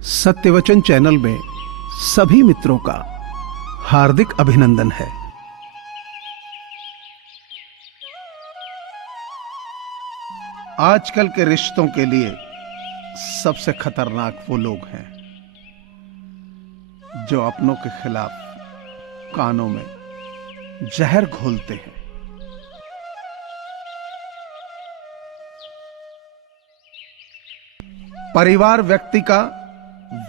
सत्यवचन channel में सभी मित्रों का हार्दिक अभिनंदन है। आजकल के रिश्तों के लिए सबसे खतरनाक वो लोग हैं जो अपनों के खिलाफ कानों में जहर घोलते हैं। परिवार व्यक्ति का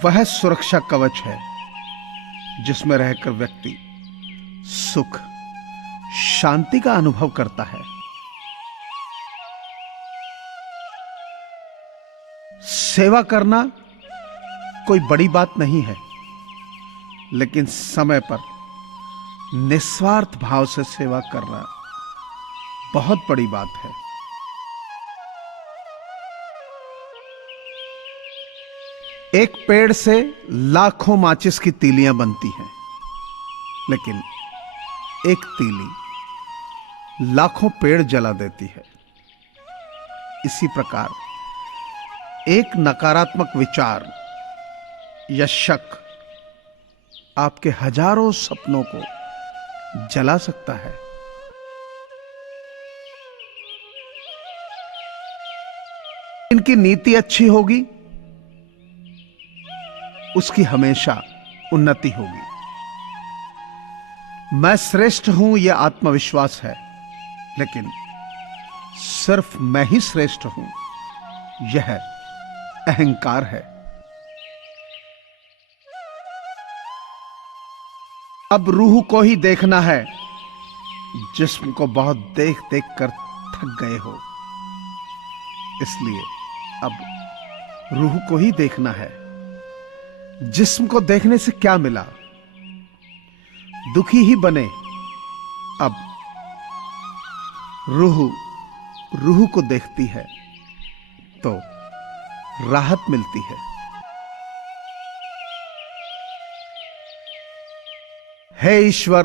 वह सुरक्षा कवच है जिसमें रहकर व्यक्ति सुख, शांति का अनुभव करता है। सेवा करना कोई बड़ी बात नहीं है, लेकिन समय पर निस्वार्थ भाव से सेवा करना बहुत बड़ी बात है। एक पेड़ से लाखों माचिस की तीलियां बनती हैं, लेकिन एक तीली लाखों पेड़ जला देती है। इसी प्रकार एक नकारात्मक विचार या शक आपके हजारों सपनों को जला सकता है। इनकी नीति अच्छी होगी, उसकी हमेशा उन्नति होगी। मैं श्रेष्ठ हूं यह आत्मविश्वास है, लेकिन सिर्फ मैं ही श्रेष्ठ हूं यह अहंकार है। अब रूह को ही देखना है, जिस्म को बहुत देख देख कर थक गए हो। इसलिए अब रूह को ही देखना है। जिस्म को देखने से क्या मिला? दुखी ही बने। अब रूह को देखती है तो राहत मिलती है। हे ईश्वर,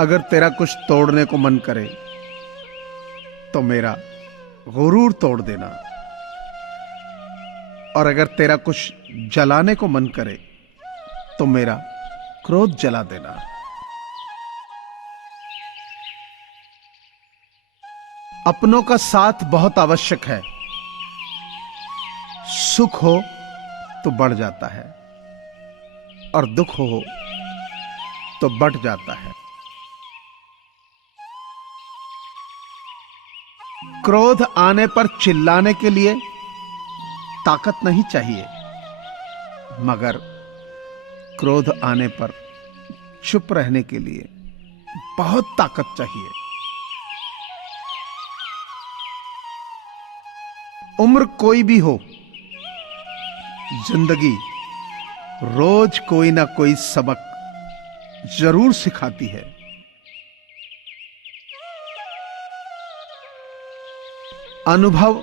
अगर तेरा कुछ तोड़ने को मन करे तो मेरा गुरूर तोड़ देना, और अगर तेरा कुछ जलाने को मन करे तो मेरा क्रोध जला देना। अपनों का साथ बहुत आवश्यक है। सुख हो तो बढ़ जाता है और दुख हो तो बढ़ जाता है। क्रोध आने पर चिल्लाने के लिए ताकत नहीं चाहिए, मगर क्रोध आने पर चुप रहने के लिए बहुत ताकत चाहिए। उम्र कोई भी हो, जिंदगी रोज कोई ना कोई सबक जरूर सिखाती है। अनुभव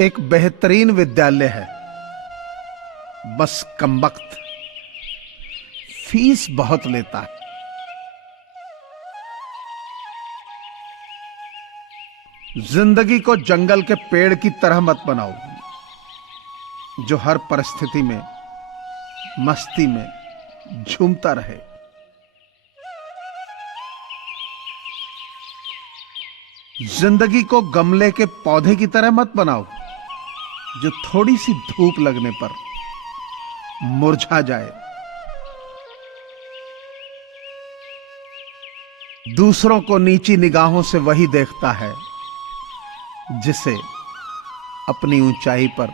एक बेहतरीन विद्यालय है, बस कमबख्त फीस बहुत लेता है। जिंदगी को जंगल के पेड़ की तरह मत बनाओ जो हर परिस्थिति में मस्ती में झूमता रहे। जिंदगी को गमले के पौधे की तरह मत बनाओ जो थोड़ी सी धूप लगने पर मुरझा जाए। दूसरों को नीची निगाहों से वही देखता है जिसे अपनी ऊंचाई पर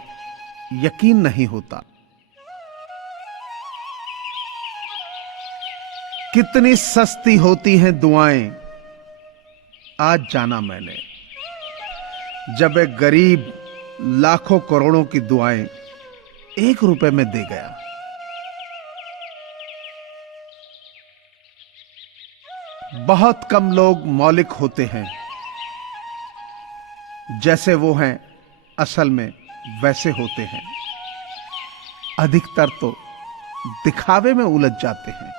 यकीन नहीं होता। कितनी सस्ती होती हैं दुआएं, आज जाना मैंने, जब एक गरीब लाखों करोड़ों की दुआएं 1 रुपए में दे गया। बहुत कम लोग मौलिक होते हैं, जैसे वो हैं असल में वैसे होते हैं। अधिकतर तो दिखावे में उलझ जाते हैं।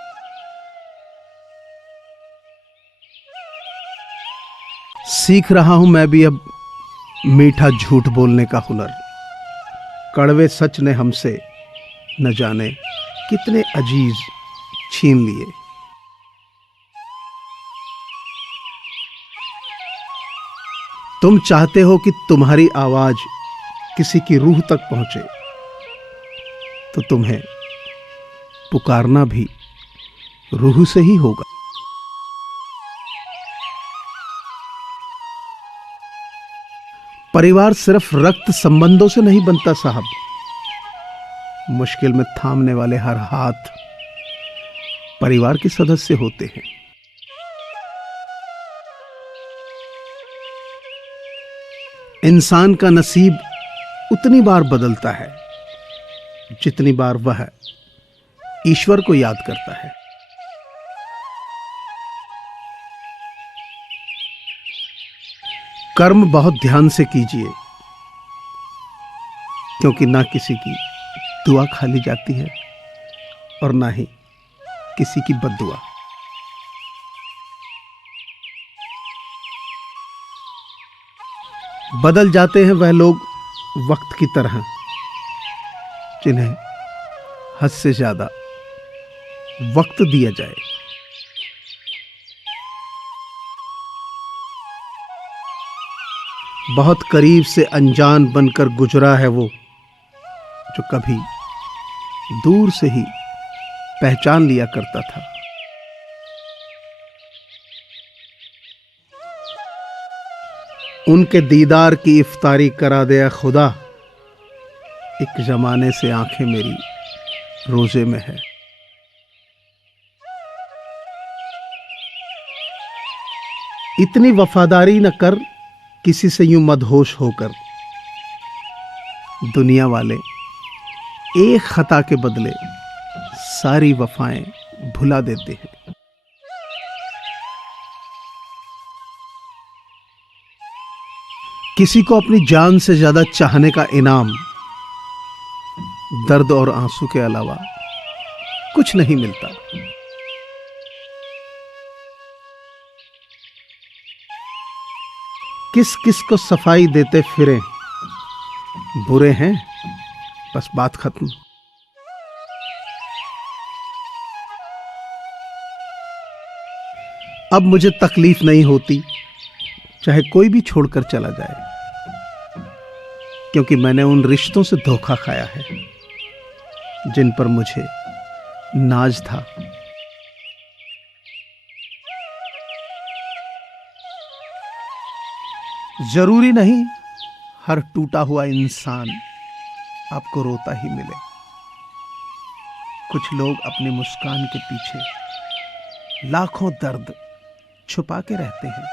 सीख रहा हूं मैं भी अब मीठा झूठ बोलने का हुनर। कड़वे सच ने हमसे न जाने कितने अजीज छीन लिए। तुम चाहते हो कि तुम्हारी आवाज किसी की रूह तक पहुंचे, तो तुम्हें पुकारना भी रूह से ही होगा। परिवार सिर्फ रक्त संबंधों से नहीं बनता साहब। मुश्किल में थामने वाले हर हाथ परिवार के सदस्य होते हैं। इंसान का नसीब उतनी बार बदलता है जितनी बार वह ईश्वर को याद करता है। कर्म बहुत ध्यान से कीजिए, क्योंकि ना किसी की दुआ खाली जाती है और ना ही किसी की बद्दुआ। बदल जाते हैं वह लोग वक्त की तरह जिन्हें हद से ज्यादा वक्त दिया जाए। बहुत करीब से अनजान बनकर गुजरा है वो जो कभी दूर से ही पहचान लिया करता था। उनके दीदार की इफ्तारी करा दिया खुदा, एक जमाने से आंखें मेरी रोजे में है। इतनी वफादारी न कर किसी से यूं मदहोश होकर। दुनिया वाले एक खता के बदले सारी वफाएं भुला देते हैं। किसी को अपनी जान से ज्यादा चाहने का इनाम दर्द और आंसू के अलावा कुछ नहीं मिलता। किस किस को सफाई देते फिरे, बुरे हैं बस बात खत्म। अब मुझे तकलीफ नहीं होती चाहे कोई भी छोड़कर चला जाए, क्योंकि मैंने उन रिश्तों से धोखा खाया है जिन पर मुझे नाज था। जरूरी नहीं हर टूटा हुआ इंसान आपको रोता ही मिले। कुछ लोग अपनी मुस्कान के पीछे लाखों दर्द छुपा के रहते हैं।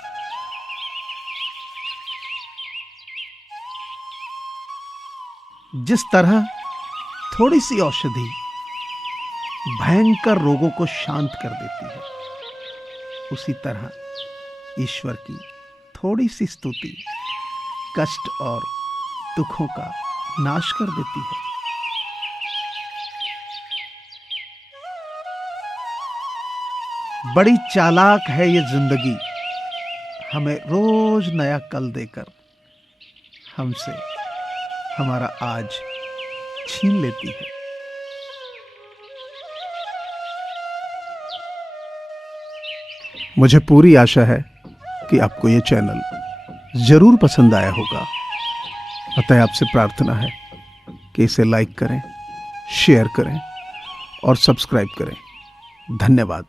जिस तरह थोड़ी सी औषधि भयंकर रोगों को शांत कर देती है, उसी तरह ईश्वर की थोड़ी सी स्तुति कष्ट और दुखों का नाश कर देती है। बड़ी चालाक है ये जिंदगी, हमें रोज नया कल देकर हमसे हमारा आज छीन लेती है। मुझे पूरी आशा है कि आपको ये चैनल जरूर पसंद आया होगा। अतः आपसे प्रार्थना है कि इसे लाइक करें, शेयर करें और सब्सक्राइब करें। धन्यवाद।